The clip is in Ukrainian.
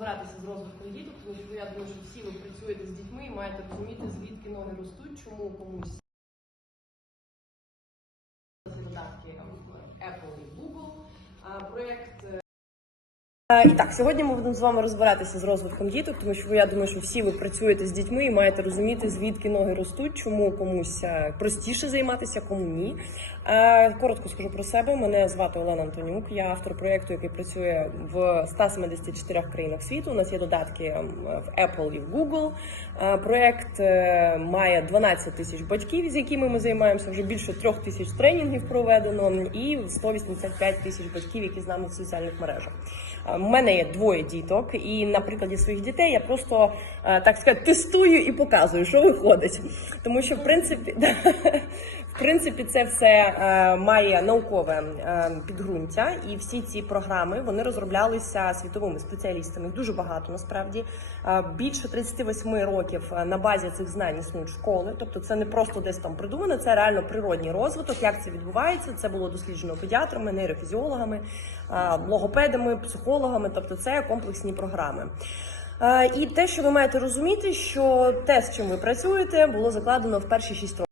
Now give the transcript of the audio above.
розбиратися з розвитком діток, тому що я думаю, що всі ви працюєте з дітьми і маєте розуміти, звідки ноги ростуть, чому комусь додатки Apple і Google. Проєкт е, і так, сьогодні ми будемо з вами розбиратися з розвитком діток, тому що я думаю, що всі ви працюєте з дітьми і маєте розуміти, звідки ноги ростуть, чому комусь е, простіше займатися, кому ні. Е, Коротко скажу про себе. Мене звати Олена Антонюк. Я автор проєкту, який працює в 174 країнах світу. У нас є додатки ем, в Apple і в Google. Е, Проєкт має 12 тисяч батьків, з якими ми займаємося. Вже більше трьох тисяч тренінгів проведено, і 185 тисяч батьків, які з нами в соціальних мережах. У мене є двоє діток, і на прикладі своїх дітей я просто е, так сказати тестую і показую, що виходить. Тому що в принципі, в принципі, це все е, має наукове е, підґрунтя, і всі ці програми вони розроблялися світовими спеціалістами. Дуже багато насправді. Більше 38 років на базі цих знань існують школи, тобто це не просто десь там придумане, це реально природній розвиток. Як це відбувається? Це було досліджено педіатрами, нейрофізіологами, логопедами, психологами, тобто це комплексні програми. Е, І те, що ви маєте розуміти, що те, з чим ви працюєте, було закладено в перші шість років.